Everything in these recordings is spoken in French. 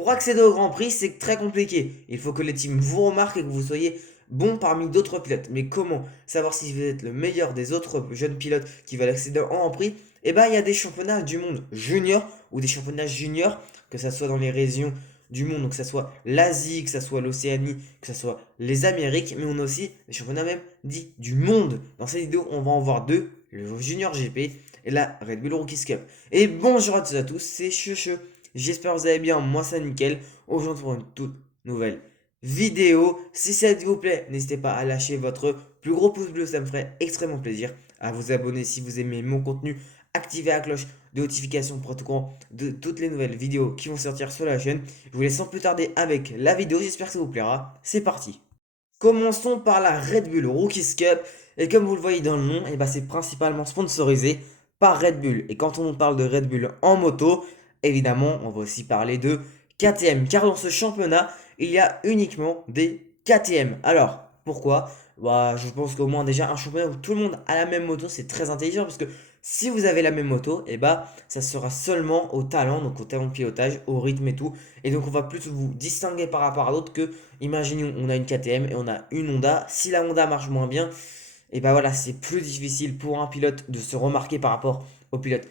Pour accéder au Grand Prix, c'est très compliqué. Il faut que les teams vous remarquent et que vous soyez bon parmi d'autres pilotes. Mais comment savoir si vous êtes le meilleur des autres jeunes pilotes qui veulent accéder au Grand Prix? Eh bien, il y a des championnats du monde junior ou des championnats juniors, que ce soit dans les régions du monde, donc que ce soit l'Asie, que ce soit l'Océanie, que ce soit les Amériques, mais on a aussi des championnats même dits du monde. Dans cette vidéo, on va en voir deux, le Junior GP et la Red Bull Rookies Cup. Et bonjour à tous et à tous, c'est Checheux. J'espère que vous allez bien, moi c'est nickel. Aujourd'hui pour une toute nouvelle vidéo. Si ça vous plaît, n'hésitez pas à lâcher votre plus gros pouce bleu, ça me ferait extrêmement plaisir. À vous abonner si vous aimez mon contenu, activer la cloche de notification pour être au courant de toutes les nouvelles vidéos qui vont sortir sur la chaîne. Je vous laisse sans plus tarder avec la vidéo, j'espère que ça vous plaira. C'est parti. Commençons par la Red Bull Rookies Cup. Et comme vous le voyez dans le nom, et c'est principalement sponsorisé par Red Bull. Et quand on parle de Red Bull en moto, évidemment, on va aussi parler de KTM. Car dans ce championnat, il y a uniquement des KTM. Alors, pourquoi? Je pense qu'au moins déjà un championnat où tout le monde a la même moto, c'est très intelligent. Parce que si vous avez la même moto, ça sera seulement au talent, donc au talent de pilotage, au rythme et tout. Et donc on va plus vous distinguer par rapport à d'autres que, imaginons, on a une KTM et on a une Honda. Si la Honda marche moins bien, voilà, c'est plus difficile pour un pilote de se remarquer par rapport au pilote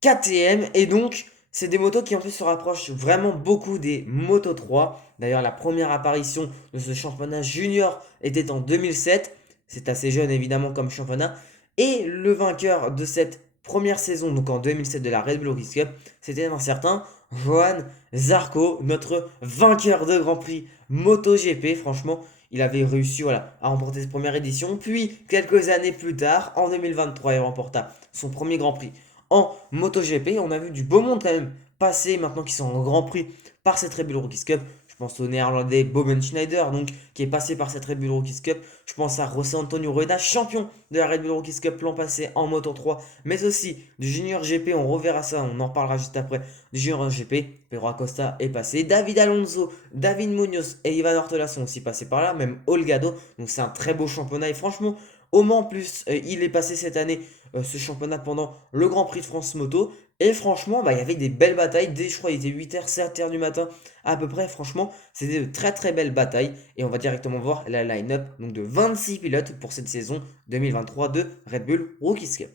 KTM. Et donc, c'est des motos qui en plus se rapprochent vraiment beaucoup des Moto 3. D'ailleurs, la première apparition de ce championnat junior était en 2007. C'est assez jeune évidemment comme championnat. Et le vainqueur de cette première saison, donc en 2007 de la Red Bull Rookies Cup, c'était un certain Johan Zarco, notre vainqueur de Grand Prix MotoGP. Franchement, il avait réussi à remporter cette première édition. Puis, quelques années plus tard, en 2023, il remporta son premier Grand Prix en MotoGP. On a vu du beau monde quand même passer maintenant qu'ils sont en Grand Prix par cette Red Bull Rookies Cup. Je pense au néerlandais Boben Schneider, donc, qui est passé par cette Red Bull Rookies Cup. Je pense à José Antonio Rueda, champion de la Red Bull Rookies Cup l'an passé en Moto 3, mais aussi du Junior GP. On reverra ça, on en parlera juste après. Du Junior GP, Pedro Acosta est passé, David Alonso, David Munoz et Ivan Ortola sont aussi passés par là, même Holgado. Donc c'est un très beau championnat et franchement, au Mans en plus, il est passé cette année ce championnat pendant le Grand Prix de France Moto. Et franchement, il y avait des belles batailles. Dès, je crois, il était 8h, 7h du matin à peu près. Franchement, c'était de très très belles batailles. Et on va directement voir la line-up donc de 26 pilotes pour cette saison 2023 de Red Bull Rookies Cup.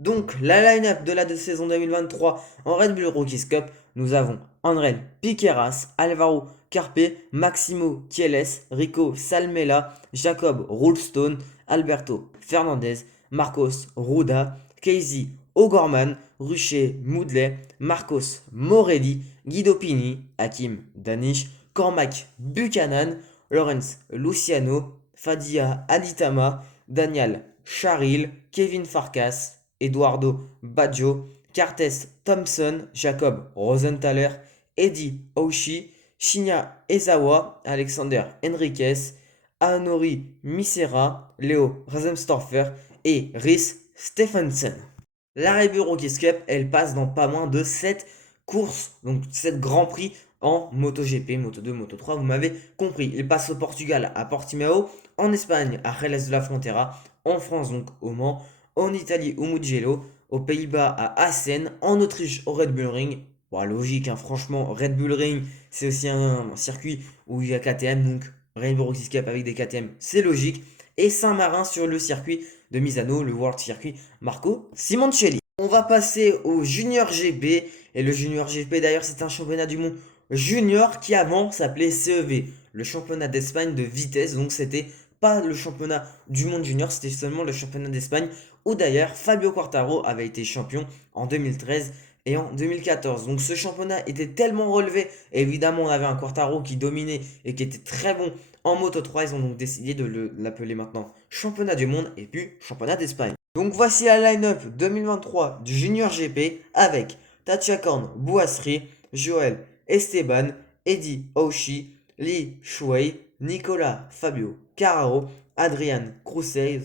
Donc, la line-up de la saison 2023 en Red Bull Rookies Cup, nous avons André Piqueras, Alvaro Carpe, Maximo Kieles, Rico Salmela, Jacob Roulstone, Alberto Fernandez, Marcos Ruda, Casey O'Gorman, Rucher Moudley, Marcos Morelli, Guido Pini, Hakim Danish, Cormac Buchanan, Lawrence Luciano, Fadia Aditama, Daniel Charil, Kevin Farkas, Eduardo Baggio, Cartes Thompson, Jacob Rosenthaler, Eddie Oshii, Shinya Ezawa, Alexander Henriquez, Aonori Misera, Leo Razemstorfer et Rhys Stephenson. La Red Bull Rookies Cup, elle passe dans pas moins de 7 courses, donc 7 grands prix en MotoGP, Moto2, Moto3, vous m'avez compris. Il passe au Portugal à Portimao, en Espagne à Jerez de la Frontera, en France donc au Mans, en Italie au Mugello, aux Pays-Bas à Assen, en Autriche au Red Bull Ring. Bon, logique, hein, franchement, Red Bull Ring, c'est aussi un circuit où il y a KTM, donc Red Bull Rookies Cup avec des KTM, c'est logique. Et Saint-Marin sur le circuit de Misano, le World Circuit Marco Simoncelli. On va passer au Junior GP. Et le Junior GP, d'ailleurs, c'est un championnat du monde junior qui avant s'appelait CEV, le championnat d'Espagne de vitesse. Donc c'était pas le championnat du monde junior, c'était seulement le championnat d'Espagne où d'ailleurs Fabio Quartararo avait été champion en 2013 et en 2014. Donc ce championnat était tellement relevé, et évidemment on avait un Quartararo qui dominait et qui était très bon en Moto 3. Ils ont donc décidé de l'appeler maintenant championnat du monde et puis championnat d'Espagne. Donc voici la line-up 2023 du Junior GP avec Tatjakorn Bouasri, Joël Esteban, Eddie Oshii, Li Shuei, Nicolas Fabio Carraro, Adrian Cruzeiro,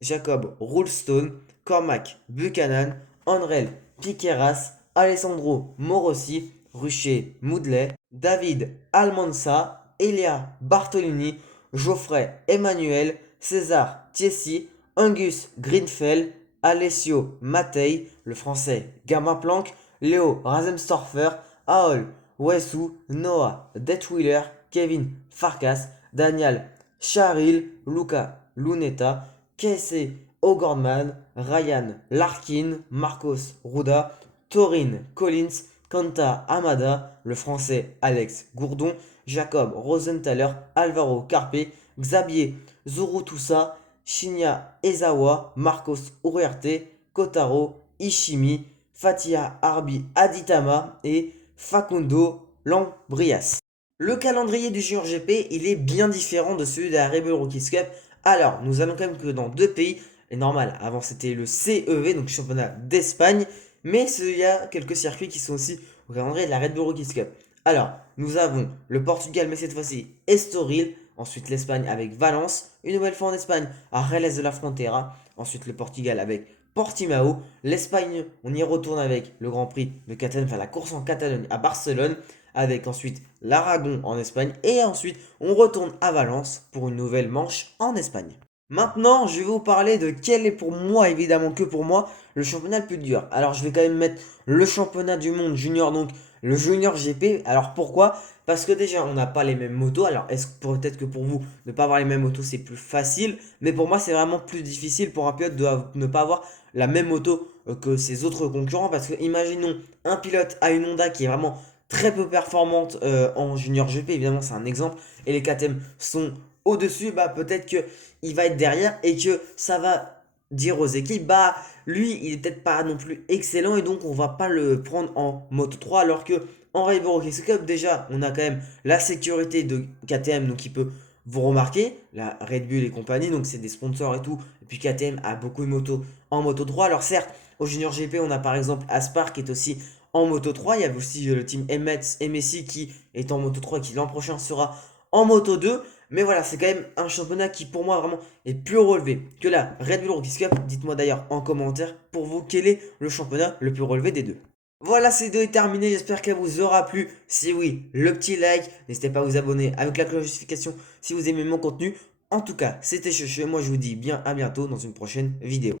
Jacob Roulstone, Cormac Buchanan, André Piqueras, Alessandro Morossi, Rucher Moudley, David Almansa, Elia Bartolini, Geoffrey Emmanuel, César Tiessi, Angus Greenfeld, Alessio Mattei, le français Gamma Planck, Léo Razemstorfer, Aol Wesu, Noah Detwiller, Kevin Farkas, Daniel Charil, Luca Luneta, Casey O'Gorman, Ryan Larkin, Marcos Ruda, Torin Collins, Kanta Amada, le français Alex Gourdon, Jacob Rosenthaler, Alvaro Carpe, Xavier Zurutusa, Shinya Ezawa, Marcos Uriarte, Kotaro Ishimi, Fatia Arbi Aditama et Facundo Lambrias. Le calendrier du Junior GP, il est bien différent de celui de la Red Bull Rookies Cup. Alors, nous allons quand même que dans deux pays, et normal, avant c'était le CEV, donc le championnat d'Espagne, mais il y a quelques circuits qui sont aussi au calendrier de la Red Bull Rookies Cup. Alors, nous avons le Portugal, mais cette fois-ci Estoril, ensuite l'Espagne avec Valence, une nouvelle fois en Espagne à Jerez de la Frontera, ensuite le Portugal avec Portimao, l'Espagne, on y retourne avec le Grand Prix de Catalogne, enfin la course en Catalogne à Barcelone, avec ensuite l'Aragon en Espagne, et ensuite on retourne à Valence pour une nouvelle manche en Espagne. Maintenant, je vais vous parler de quel est pour moi, évidemment que pour moi, le championnat le plus dur. Alors, je vais quand même mettre le championnat du monde junior, donc le junior GP. Alors, pourquoi? Parce que déjà, on n'a pas les mêmes motos. Alors, peut-être que pour vous, ne pas avoir les mêmes motos, c'est plus facile. Mais pour moi, c'est vraiment plus difficile pour un pilote de ne pas avoir la même moto que ses autres concurrents. Parce que, imaginons, un pilote a une Honda qui est vraiment très peu performante en junior GP. Évidemment, c'est un exemple. Et les KTM sont au-dessus, bah peut-être que il va être derrière et que ça va dire aux équipes, bah lui il est peut-être pas non plus excellent et donc on va pas le prendre en Moto 3 alors que en Red Bull Rookies Cup déjà on a quand même la sécurité de KTM donc qui peut vous remarquer, la Red Bull et compagnie, donc c'est des sponsors et tout, et puis KTM a beaucoup de motos en Moto 3, alors certes au Junior GP on a par exemple Aspar qui est aussi en Moto 3, il y a aussi le team MSI qui est en Moto 3 et qui l'an prochain sera en Moto 2. Mais voilà, c'est quand même un championnat qui pour moi vraiment est plus relevé que la Red Bull Rookies Cup. Dites-moi d'ailleurs en commentaire pour vous quel est le championnat le plus relevé des deux. Voilà, cette vidéo est terminée, j'espère qu'elle vous aura plu. Si oui, le petit like, n'hésitez pas à vous abonner avec la cloche de notification si vous aimez mon contenu. En tout cas, c'était Cheche, moi je vous dis bien à bientôt dans une prochaine vidéo.